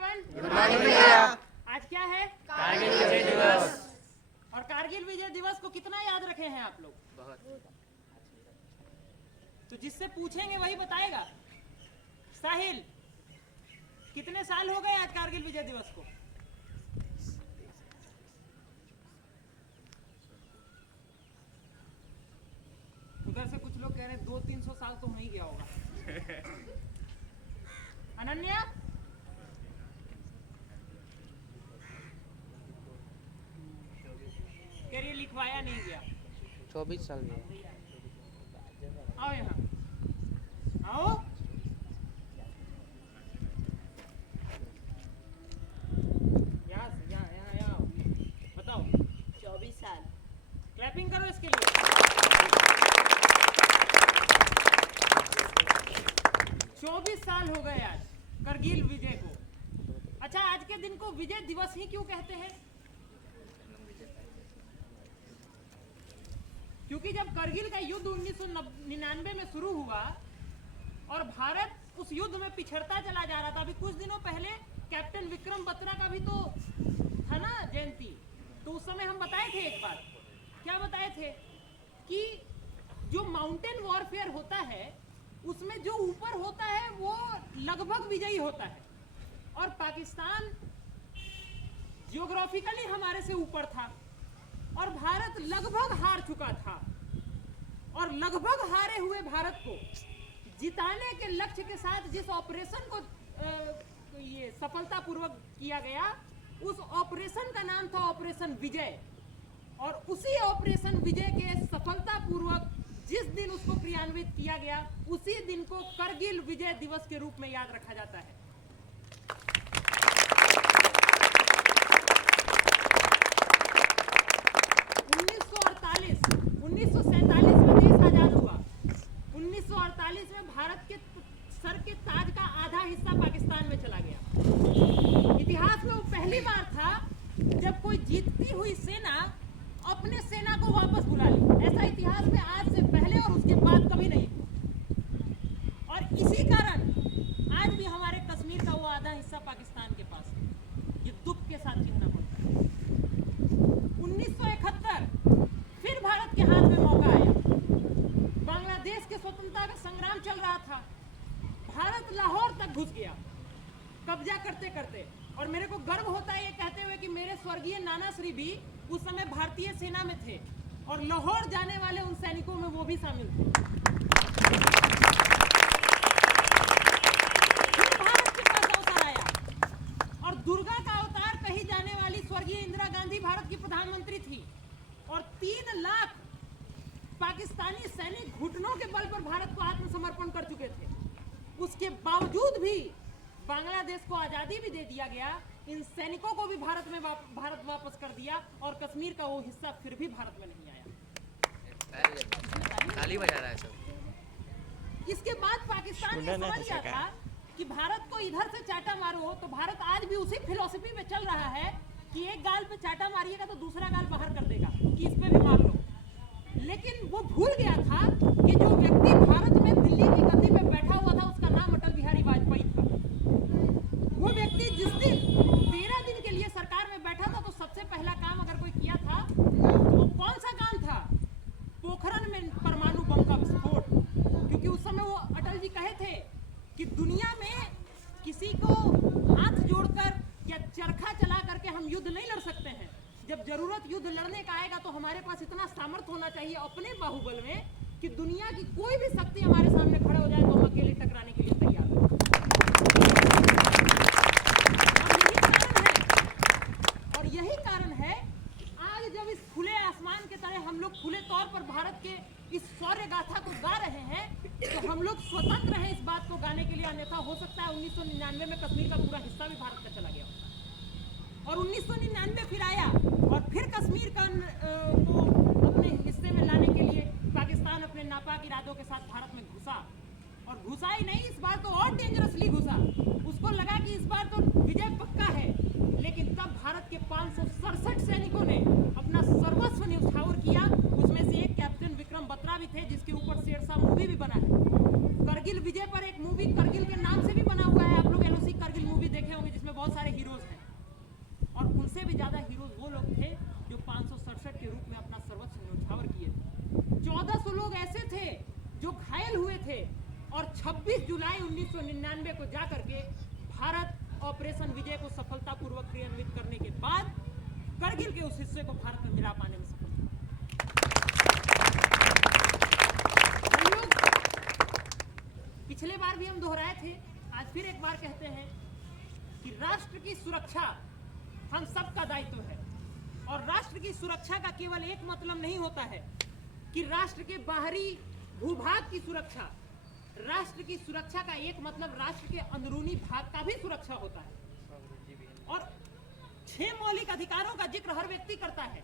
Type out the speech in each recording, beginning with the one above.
Everyone. Good morning भैया। आज क्या है? कारगिल विजय दिवस। और कारगिल विजय दिवस को कितना याद रखे हैं आप लोग? बहुत। तो जिससे पूछेंगे वही बताएगा। साहिल, कितने साल हो गए आज कारगिल विजय दिवस को? उधर से कुछ लोग कह रहे हैं 200-300 साल तो हो ही गया होगा। अनन्या, कह रही लिखवाया नहीं गया। 24 साल में। आओ यहाँ, आओ। यहाँ आओ। बताओ। 24 साल। क्लैपिंग करो इसके लिए। 24 साल हो गए आज करगिल विजय को। अच्छा, आज के दिन को विजय दिवस ही क्यों कहते हैं? क्योंकि जब करगिल का युद्ध 1999 में शुरू हुआ और भारत उस युद्ध में पिछड़ता चला जा रहा था। अभी कुछ दिनों पहले कैप्टन विक्रम बत्रा का भी तो था ना जयंती। तो उस समय हम बताए थे एक बात। क्या बताए थे? कि जो माउंटेन वॉरफेयर होता है उसमें जो ऊपर होता है वो लगभग विजयी होता है, और पाकिस्तान जियोग्राफिकली हमारे से ऊपर था और भारत लगभग हार चुका था। और लगभग हारे हुए भारत को जिताने के लक्ष्य के साथ जिस ऑपरेशन को ये सफलतापूर्वक किया गया, उस ऑपरेशन का नाम था ऑपरेशन विजय। और उसी ऑपरेशन विजय के सफलतापूर्वक जिस दिन उसको क्रियान्वित किया गया, उसी दिन को करगिल विजय दिवस के रूप में याद रखा जाता है। 1947 में देश आजाद हुआ। 1948 में भारत के सर के ताज का आधा हिस्सा पाकिस्तान में चला गया। इतिहास में वो पहली बार था जब कोई जीतती हुई सेना अपने सेना को वापस बुला ली। ऐसा इतिहास में आज से पहले और उसके बाद कभी नहीं। और इसी कारण आज भी हमारे कश्मीर का वो आधा हिस्सा पाकिस्तान के पास है। ये दुख के साथ कहना पड़ता है। 1971 फिर भारत के हाथ में मौका आया। बांग्लादेश के स्वतंत्रता का संग्राम चल रहा था। भारत लाहौर तक घुस गया कब्जा करते करते। और मेरे को गर्व होता है ये कहते हुए कि मेरे स्वर्गीय नाना श्री भी उस समय भारतीय सेना में थे और लाहौर जाने वाले उन सैनिकों में वो भी शामिल थे। फिर भारत के पास अवसर आया और दुर्गा का अवतार कही जाने वाली स्वर्गीय इंदिरा गांधी भारत की प्रधानमंत्री थी और 3 लाख पाकिस्तानी सैनिक घुटनों के बल पर भारत को आत्मसमर्पण कर चुके थे। उसके बावजूद भी बांग्लादेश को आजादी भी दे दिया गया। इन सैनिकों को भी भारत वापस कर दिया और कश्मीर का वो हिस्सा फिर भी भारत में नहीं आया। ताली बजा रहा है सब। इसके बाद पाकिस्तान ने समझ गया था कि भारत को इधर से चाटा मारो, तो भारत आज भी उसी फिलॉसफी में चल रहा है कि एक गाल पे चाटा मारिएगा तो दूसरा गाल बाहर कर देगा कि इस पे भी मार लो। लेकिन वो भूल गया था कि जो व्यक्ति भारत में दिल्ली की गद्दी पे बैठा हुआ था उसका नाम अटल बिहारी वाजपेयी था। वो व्यक्ति जिस दिन 13 दिन के लिए सरकार में बैठा था तो सबसे पहला काम अगर कोई किया था तो वो कौन सा काम था? पोखरण में परमाणु बम का विस्फोट। क्योंकि उस समय वो अटल जी कहे थे कि दुनिया में किसी को हाथ जोड़कर या चरखा चला करके हम युद्ध नहीं लड़ सकते हैं। जब जरूरत युद्ध लड़ने का आएगा तो हमारे पास इतना सामर्थ्य होना चाहिए अपने बाहुबल में कि दुनिया की कोई भी शक्ति हमारे सामने खड़े हो जाए तो हम अकेले टकराने के लिए तैयार हैं। और यही कारण है आज जब इस खुले आसमान के तरह हम लोग खुले तौर पर भारत के इस शौर्य गाथा को गा रहे हैं तो हम लोग स्वतंत्र हैं इस बात को गाने के लिए। अन्यथा हो सकता है 1999 में कश्मीर का पूरा हिस्सा भी भारत का चला गया और 1999 फिर आया और फिर कश्मीर का को अपने हिस्से में लाने के लिए पाकिस्तान अपने नापाक इरादों के साथ भारत में घुसा। और घुसा ही नहीं, इस बार तो और डेंजरसली घुसा। उसको लगा कि इस बार तो विजय पक्का है। लेकिन तब भारत के 567 सैनिकों ने अपना सर्वस्व न्यौछावर किया। उसमें से एक कैप्टन विक्रम बत्रा भी थे जिसके ऊपर शेरशाह मूवी भी बना है। करगिल विजय पर एक मूवी करगिल के नाम से भी बना हुआ है। आप लोग LOC करगिल मूवी देखे होंगे जिसमें बहुत सारे हीरोज हैं, और उनसे भी ज्यादा हीरोज वो लोग थे जो 567 के रूप में अपना सर्वस्व न्यौछावर किए थे। 1400 लोग ऐसे थे जो घायल हुए थे, और 26 जुलाई 1999 को जाकर के भारत ऑपरेशन विजय को सफलतापूर्वक क्रियान्वित करने के बाद करगिल के उस हिस्से को भारत में मिला पाने में सफल हुआ। हम लोग पिछले बार भी हम दोहराए थे, आज फिर एक बार कहते हैं कि राष्ट्र की सुरक्षा हम सबका दायित्व है, और राष्ट्र की सुरक्षा का केवल एक मतलब नहीं होता है कि राष्ट्र के बाहरी भूभाग की सुरक्षा। राष्ट्र की सुरक्षा का एक मतलब राष्ट्र के अंदरूनी भाग का भी सुरक्षा होता है। और 6 मौलिक अधिकारों का जिक्र हर व्यक्ति करता है,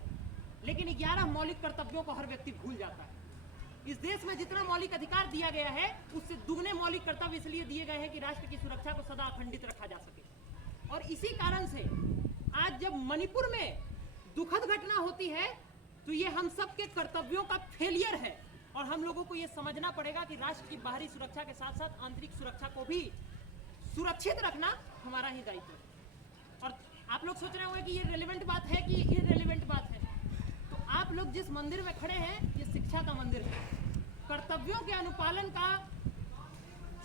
लेकिन 11 मौलिक कर्तव्यों को हर व्यक्ति भूल जाता है। इस देश में जितना मौलिक अधिकार दिया गया है, उससे दुगने मौलिक कर्तव्य इसलिए दिए गए हैं कि राष्ट्र की सुरक्षा को सदा अखंडित रखा जा सके। और इसी कारण से आज जब मणिपुर में दुखद घटना होती है, तो ये हम सब के कर्तव्यों का फेलियर है, और हम लोगों को ये समझना पड़ेगा कि राष्ट्र की बाहरी सुरक्षा के साथ साथ आंतरिक सुरक्षा को भी सुरक्षित रखना हमारा ही दायित्व है। और आप लोग सोच रहे होंगे कि ये रेलेवेंट बात है कि इररेलेवेंट बात है, तो आप लोग जिस मंदिर में खड़े हैं, ये शिक्षा का मंदिर है। कर्तव्यों के अनुपालन का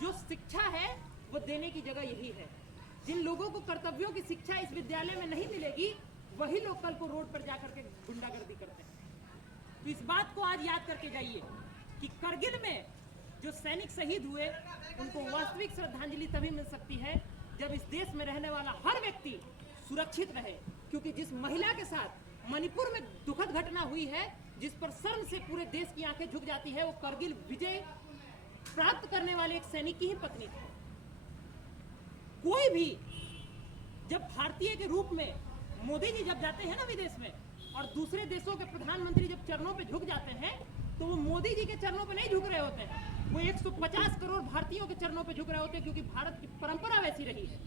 जो शिक्षा है वो देने की जगह यही है। जिन लोगों को कर्तव्यों की शिक्षा इस विद्यालय में नहीं मिलेगी, वही लोग कल को रोड पर जाकर के गुंडागर्दी करते हैं। तो इस बात को आज याद करके जाइए कि करगिल में जो सैनिक शहीद हुए, उनको वास्तविक श्रद्धांजलि तभी मिल सकती है जब इस देश में रहने वाला हर व्यक्ति सुरक्षित रहे। क्योंकि जिस महिला के साथ मणिपुर में दुखद घटना हुई है, जिस पर शर्म से पूरे देश की आंखें झुक जाती है, वो करगिल विजय प्राप्त करने वाले एक सैनिक की ही पत्नी थी। कोई भी जब भारतीय के रूप में मोदी जी जब जाते हैं ना विदेश में, और दूसरे देशों के प्रधानमंत्री जब चरणों पे झुक जाते हैं, तो वो मोदी जी के चरणों पे नहीं झुक रहे होते हैं, वो 150 करोड़ भारतीयों के चरणों पे झुक रहे होते हैं। क्योंकि भारत की परंपरा वैसी रही है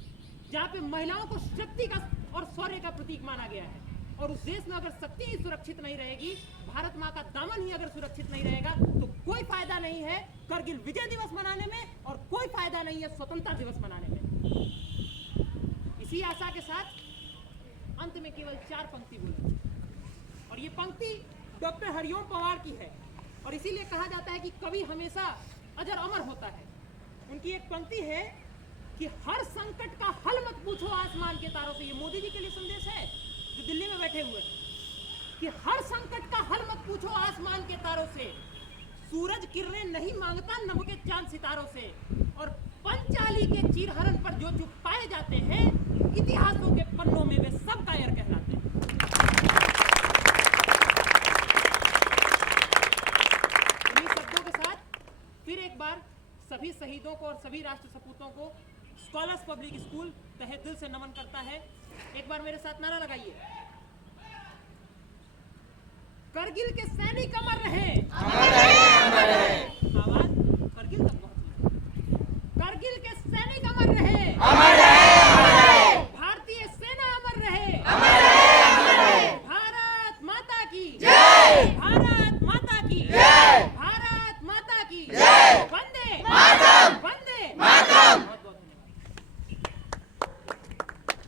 जहाँ पे महिलाओं को शक्ति का और शौर्य का प्रतीक माना गया है। और उस देश में अगर शक्ति ही सुरक्षित नहीं रहेगी, भारत माँ का दामन ही अगर सुरक्षित नहीं रहेगा, तो कोई फायदा नहीं है करगिल विजय दिवस मनाने में, और कोई फायदा नहीं है स्वतंत्रता दिवस मनाने में। इसी आशा के साथ अंत में केवल 4 पंक्ति बोले, और ये पंक्ति डॉक्टर हरिओम पवार की है, और इसीलिए कहा जाता है कि कवि हमेशा अजर अमर होता है। उनकी एक पंक्ति है कि हर संकट का हल मत पूछो आसमान के तारों से। ये मोदी जी के लिए संदेश है जो दिल्ली में बैठे हुए, कि हर संकट का हल मत पूछो आसमान के तारों से, सूरज किरणें नहीं मांगता नभ के चांद सितारों से, और पंचाली के चीरहरण पर जो चुप पाए जाते हैं, इतिहासों के पन्नों में वे सब कायर कहलाते हैं। इन्हीं शब्दों के साथ फिर एक बार सभी शहीदों को और सभी राष्ट्र सपूतों को स्कॉलर्स पब्लिक स्कूल तहे दिल से नमन करता है। एक बार मेरे साथ नारा लगाइए, करगिल के सैनिक अमर रहे।